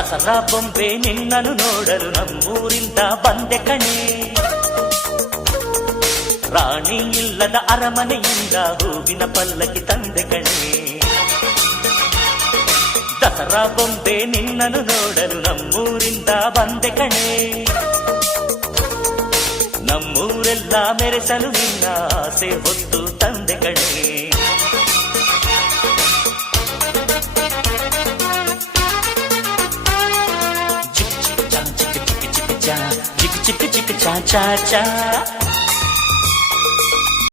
ದಸರಾ ಬೊಂಬೆ ನಿನ್ನನ್ನು ನೋಡಲು ನಮ್ಮೂರಿಂದ ಬಂದೆ ಕಣೆ. ರಾಣಿ ಇಲ್ಲದ ಅರಮನೆಯಿಂದ ಹೂವಿನ ಪಲ್ಲಕ್ಕಿ ತಂದೆ ಕಣೆ. ದಸರಾ ಬೊಂಬೆ ನಿನ್ನನ್ನು ನೋಡಲು ನಮ್ಮೂರಿಂದ ಬಂದೆ ಕಣೆ. ನಮ್ಮೂರೆಲ್ಲ ಮೆರೆಸಲು ನಿನ್ನ ಆಸೆ ಹೊತ್ತು ತಂದೆ ಕಣೆ. ಚಿಕ್ಕ ಚಿಕ್ಕ ಚಾ ಚಾ ಚಾ.